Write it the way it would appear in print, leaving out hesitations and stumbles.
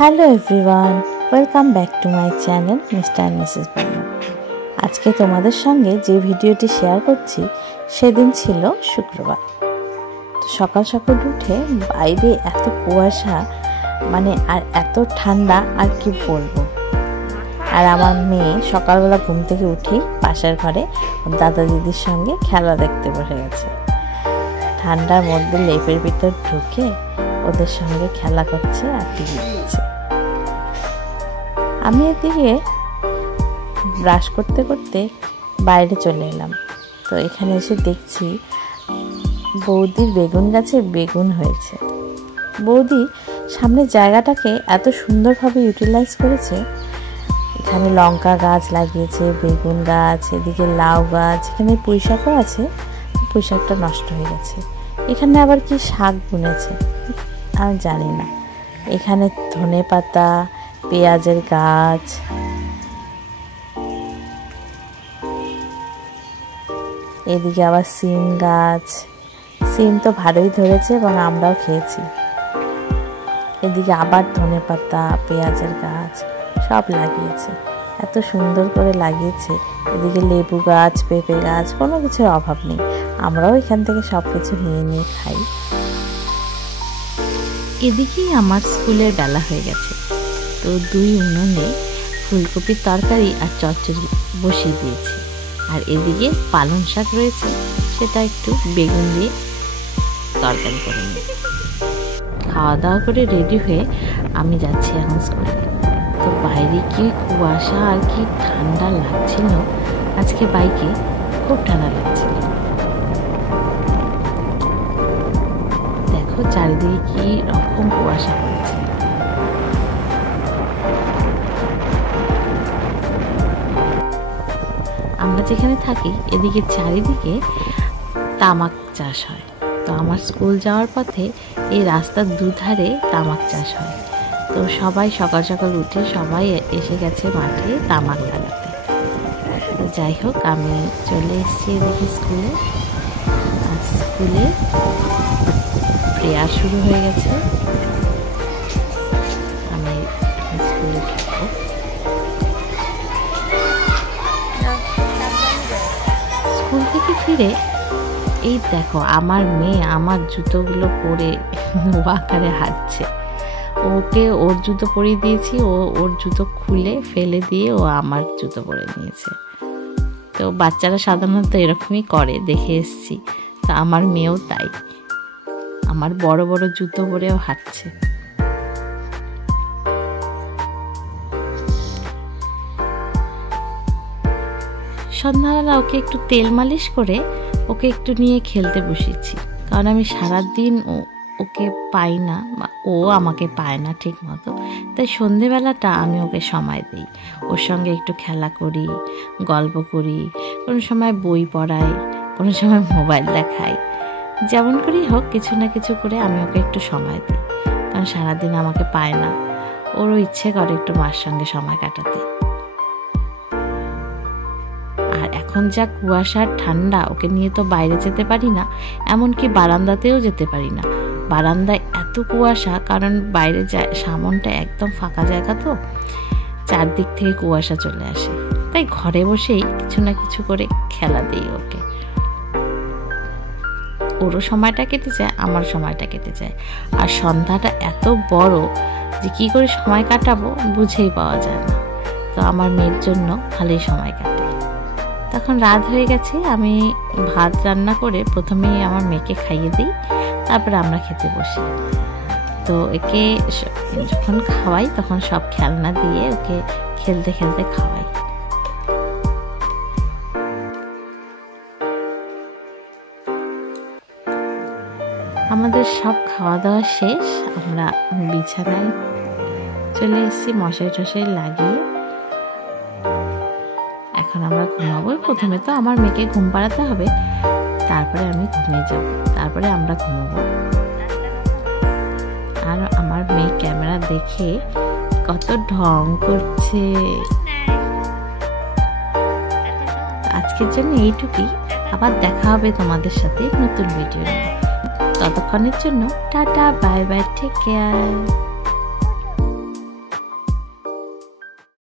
Hello everyone, welcome back to my channel mister and Mrs Banu. আজকে তোমাদের সঙ্গে যে ভিডিওটি শেয়ার করছি সেদিন ছিল শুক্রবার। তো সকাল সকাল উঠে বাইরে এত কুয়াশা, আর এত ঠান্ডা, আর কি বলবো। আর আমার মেয়ে সকালবেলা ঘুম থেকে উঠেই পাশের ঘরে দাদা দিদির সঙ্গে খেলা দেখতে বসে গেছে। ঠান্ডার মধ্যে লেপের ভিতর ঢুকে ওদের সঙ্গে খেলা করছে আর টিভি দেখছে। আমি এদিকে ব্রাশ করতে করতে বাইরে চলে এলাম। তো এখানে এসে দেখছি বৌদির বেগুন গাছে বেগুন হয়েছে। বৌদি সামনের জায়গাটাকে এত সুন্দরভাবে ইউটিলাইজ করেছে। এখানে লঙ্কা গাছ লাগিয়েছে, বেগুন গাছ, এদিকে লাউ গাছ, এখানে পুঁই শাকও আছে। পুঁই শাকটা নষ্ট হয়ে গেছে। এখানে আবার কি শাক বুনেছে আমি জানি না। এখানে ধনে পাতা, পেঁয়াজের গাছ, এদিকে আবার সিম গাছ। সিম তো ভালোই ধরেছে এবং আমরাও খেয়েছি। এদিকে আবার ধনে পাতা, পেঁয়াজের গাছ সব লাগিয়েছে। এত সুন্দর করে লাগিয়েছে। এদিকে লেবু গাছ, পেঁপে গাছ, কোনো কিছুর অভাব নেই। আমরাও এখান থেকে সব কিছু নিয়ে নিয়ে খাই। এদিকেই আমার স্কুলের বেলা হয়ে গেছে। তো 2 উনুনে ফুলকপির তরকারি আর চচ্চড়ি বসিয়ে দিয়েছি। আর এদিকে পালং শাক রয়েছে, সেটা একটু বেগুন দিয়ে তরকারি করে নিই। খাওয়া দাওয়া করে রেডি হয়ে আমি যাচ্ছি এখন স্কুলে। তো বাইরে কি কুয়াশা আর কি ঠান্ডা লাগছিল। আজকে বাইকে খুব ঠান্ডা লাগছিল। দেখো চারিদিকে কি রকম কুয়াশা পড়েছে। আমরা যেখানে থাকি এদিকে চারিদিকে তামাক চাষ হয়। তো আমার স্কুল যাওয়ার পথে এই রাস্তার দুধারে তামাক চাষ হয়। তো সবাই সকাল সকাল উঠে সবাই এসে গেছে মাঠে তামাক লাগাতে। তো যাই হোক, আমি চলে এসেছি এদিকে স্কুলে। আর স্কুলে প্রেয়ার শুরু হয়ে গেছে। আমি স্কুলে ঢুকবো। স্কুল থেকে ফিরে এই দেখো আমার মেয়ে আমার জুতোগুলো পরে আকারে হাঁটছে। ওকে ওর জুতো পরিয়ে দিয়েছি, ও ওর জুতো খুলে ফেলে দিয়ে ও আমার জুতো পরে নিয়েছে। তো বাচ্চারা সাধারণত এরকমই করে, দেখে এসছি। তো আমার মেয়েও তাই, আমার বড় বড় জুতো পরেও হাঁটছে। সন্ধ্যাবেলা ওকে একটু তেল মালিশ করে ওকে একটু নিয়ে খেলতে বসেছি। কারণ আমি সারাদিন ওকে পাই না, ও আমাকে পায় না ঠিক মতো। তাই সন্ধেবেলাটা আমি ওকে সময় দিই। ওর সঙ্গে একটু খেলা করি, গল্প করি, কোনো সময় বই পড়াই, কোনো সময় মোবাইল দেখাই। যেমন করেই হোক কিছু না কিছু করে আমি ওকে একটু সময় দিই। কারণ সারাদিন আমাকে পায় না, ওরও ইচ্ছে করে একটু মার সঙ্গে সময় কাটাতে। আর এখন যা কুয়াশার ঠান্ডা, ওকে নিয়ে তো বাইরে যেতে পারি না, এমনকি বারান্দাতেও যেতে পারি না। বারান্দায় এত কুয়াশা, কারণ বাইরে সামনটা একদম ফাঁকা জায়গা, তো চারদিক থেকে কুয়াশা চলে আসে। তাই ঘরে বসেই কিছু না কিছু করে খেলা দিই ওকে। ওরও সময়টা কেটে যায়, আমার সময়টা কেটে যায়। আর সন্ধ্যাটা এত বড় যে কি করে সময় কাটাবো বুঝেই পাওয়া যায় না। তো আমার মেয়ের জন্য ভালোই সময় কাটে। তখন রাত হয়ে গেছে। আমি ভাত রান্না করে প্রথমেই আমার মেয়েকে খাইয়ে দিই, তারপরে আমরা খেতে বসি। তো একে যখন খাওয়াই তখন সব খেলনা দিয়ে ওকে খেলতে খেলতে খাওয়াই। আমাদের সব খাওয়া দাওয়া শেষ। আমরা বিছানায় চলে এসেছি মশারি টশারি লাগিয়ে। এখন আমরা ঘুমাবো। প্রথমে তো আমার মেয়েকে ঘুম পাড়াতে হবে, তারপরে আমি ঘুমিয়ে যাব, তারপরে আমরা ঘুমাবো। আর আমার মেয়ে ক্যামেরা দেখে কত ঢং করছে। আজকের জন্য এইটুকুই। আবার দেখা হবে তোমাদের সাথে নতুন ভিডিও নিয়ে। ততক্ষণের জন্য tata, bye bye, take care.